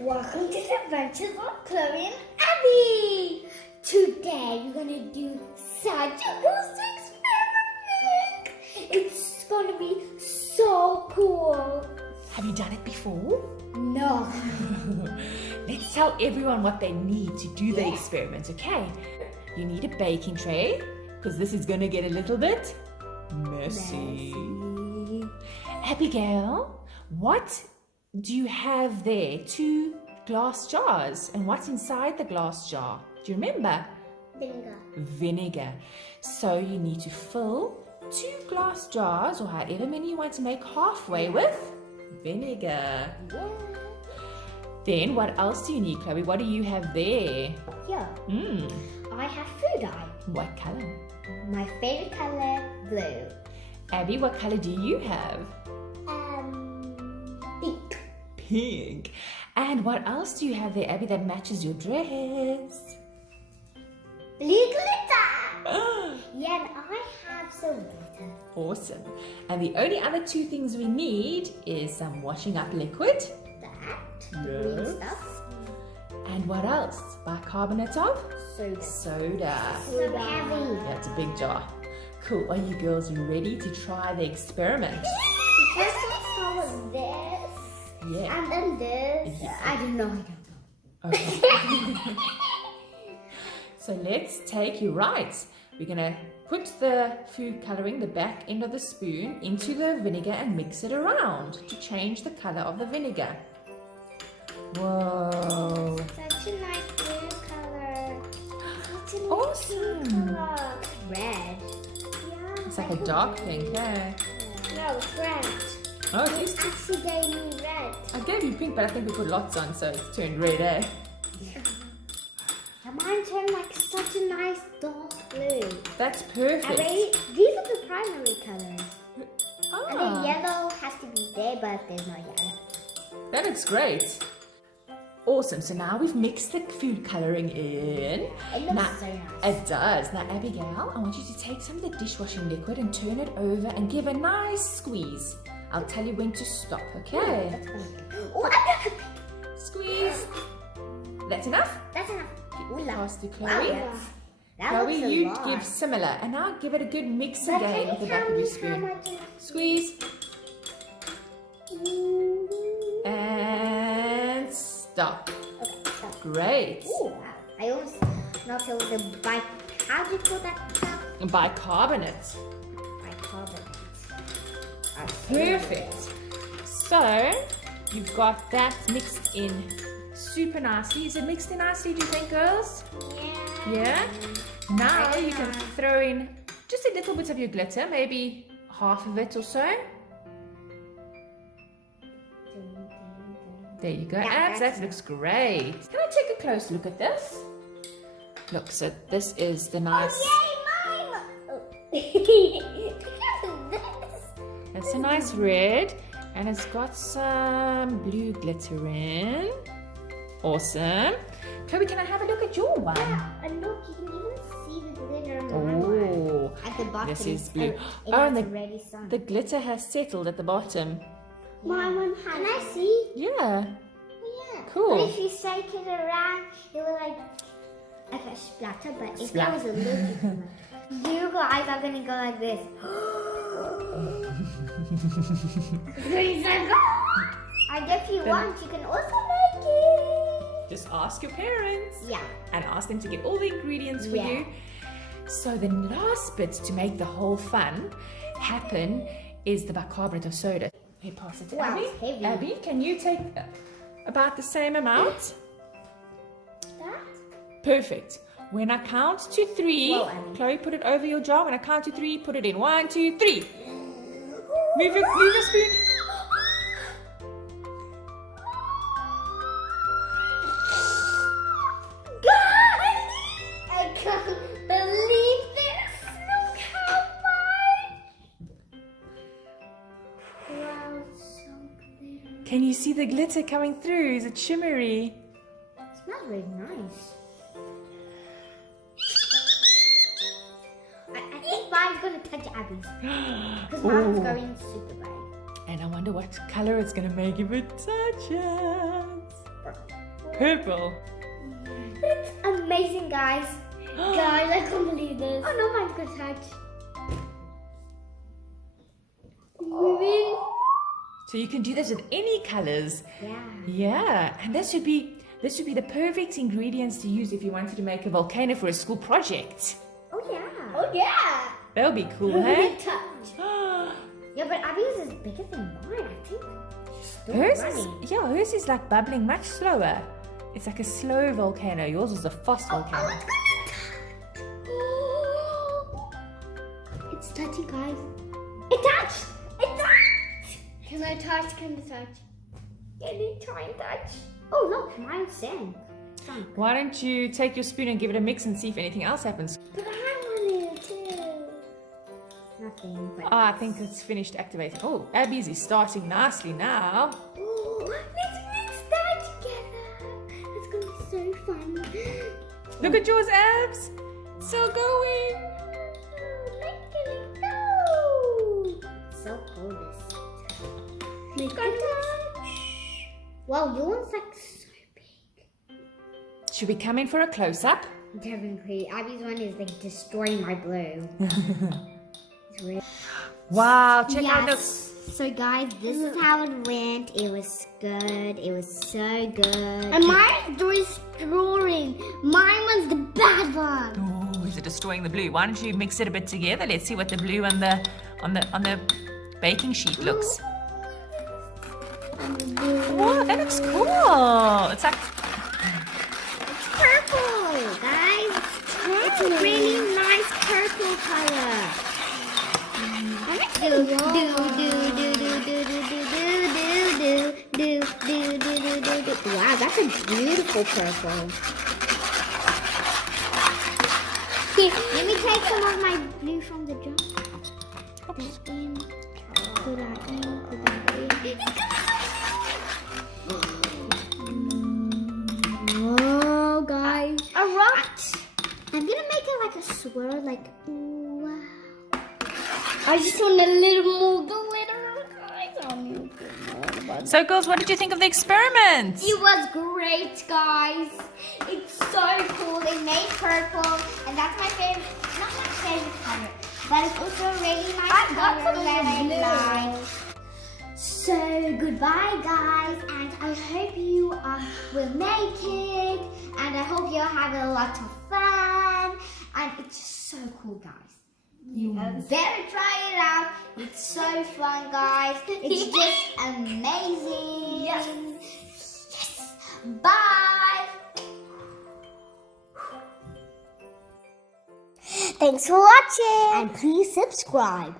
Welcome to the Adventures of Chloe and Abi. Today we're going to do such a cool experiment. It's going to be so cool. Have you done it before? No. Let's tell everyone what they need to do the experiment, okay? You need a baking tray, because this is going to get a little bit messy. Abigail, what do you have there? 2 glass jars. And what's inside the glass jar? Do you remember? Vinegar. So you need to fill 2 glass jars, or however many you want to make, halfway with vinegar. Yeah. Then what else do you need, Chloe? What do you have there? Here. I have food dye. What color? My favorite color, blue. Abby, what color do you have? Pink. Pink. And what else do you have there, Abby, that matches your dress? Blue glitter. Yeah, and I have some glitter. Awesome. And the only other 2 things we need is some washing up liquid. That green stuff. And what else? Bicarbonate of? Soda. Soda. So heavy. Yeah, it's a big jar. Cool. Are you girls ready to try the experiment? First let's start with this. Yeah. And then this. Yeah. I don't know. Okay. So let's take, you're right. We're going to put the food coloring, the back end of the spoon, into the vinegar and mix it around to change the color of the vinegar. Whoa. Such a nice blue color. Such a nice Awesome. blue color. Red. Yeah. It's like a dark pink, yeah. No, it's red. Oh, it is. Actually gave me red. I gave you pink, but I think we put lots on, so it's turned red, eh? And mine turned like such a nice dark blue. That's perfect. These are the primary colors. And then Ah, yellow has to be there, but there's no yellow. that looks great. Awesome. So now we've mixed the food coloring in. It looks Now, so nice. it does. Now, Abigail, I want you to take some of the dishwashing liquid and turn it over and give a nice squeeze. I'll tell you when to stop, okay? That's good. Oh, I got a pink. Squeeze. That's enough? That's enough. Ooh, Pass to Chloe. Wow, that Chloe, looks a you lot. give similar. And now give it a good mix But again can with the you back tell of your me how spoon. much is- Squeeze. And stop. Okay, stop. Great. Ooh, wow. I almost not sure the how do you call that stuff? Bicarbonate. Bicarbonate. Perfect. So, you've got that mixed in super nicely. Is it mixed in nicely, do you think, girls? Yeah. Yeah? Now you can throw in just a little bit of your glitter, maybe half of it or so. There you go. Abs, that looks great. Can I take a close look at this? Look, so this is the nice... Oh, yay, mine! Look at this. It's a nice red, and it's got some blue glitter in. Awesome. Chloe, can I have a look at your one? Yeah, and look, you can even see the glitter on my one. Oh, At the bottom. this is blue. Oh, Oh, and and already sun. the glitter has settled at the bottom. My one has. Can I see? Yeah. Yeah. Cool. But if you shake it around, it will like a splatter. But if there was a little color, you guys are gonna go like this. It's gonna be so good. And if you want, you can also make it. Just ask your parents. Yeah. And ask them to get all the ingredients for Yeah. you. So the last bit to make the whole fun happen is the bicarbonate of soda. Here, pass it to Wow, Abby. it's heavy. Abby, can you take about the same amount? That? Perfect. When I count to 3, Whoa, Abby. Chloe, put it over your jar. When I count to 3, put it in. 1, 2, 3. Move your spoon. I can't believe this. Look how fine. Wow, it's so glitter. Can you see the glitter coming through? Is it shimmery? It smells really nice. I think mine's gonna touch Abby's. Because mine's Ooh. going super bright. And I wonder what color it's going to make if it touches. purple. It's amazing, guys. Guys, I can't believe this. Oh no, mine's gonna touch. Moving. So you can do this with any colors. Yeah. Yeah, and this would be the perfect ingredients to use if you wanted to make a volcano for a school project. Oh yeah. Oh yeah. That would be cool, hey? Touch. Yeah, but Abby's is bigger than mine, I think. Hers is like bubbling much slower. It's like a slow volcano. Yours is a fast volcano. Oh, it's touching, guys. It touched! It touched! Can I touch? Can I touch? Can you try and touch? Oh, look, mine sank. Why don't you take your spoon and give it a mix and see if anything else happens? But I want it too. Nothing. But I think it's finished activating. Oh, Abby's is starting nicely now. Ooh, let's mix that together. It's gonna be so fun. Look at yours, Abs. Still going. Look at it go. So cool this. Make it touch. Wow, yours like so big. Should we come in for a close-up? Definitely. Abby's one is like destroying my blue. It's really... Wow, check out the... So guys, this is how it went. It was good. It was so good. And mine's destroying. Mine was the bad one. Oh, is it destroying the blue? Why don't you mix it a bit together? Let's see what the blue on the baking sheet looks. Oh, that looks cool. It's like Purple, guys. It's a really nice purple color. Wow, that's a beautiful purple. Here, let me take some of my blue from the jar. Put that in. Put that in. Put that in. Oh, guys. A rock. I'm gonna make it like a swirl, like wow. I just want a little more glitter, guys. So, girls, what did you think of the experiment? It was great, guys. It's so cool. It made purple, and that's my favorite. Not my favorite color, but it's also a really nice color that I like. So goodbye, guys, and I hope you will make it, and I hope you'll have a lot of fun. And it's just so cool, guys. You better try it out. It's so fun, guys. It's just amazing. Yes. Bye. Thanks for watching. And please subscribe.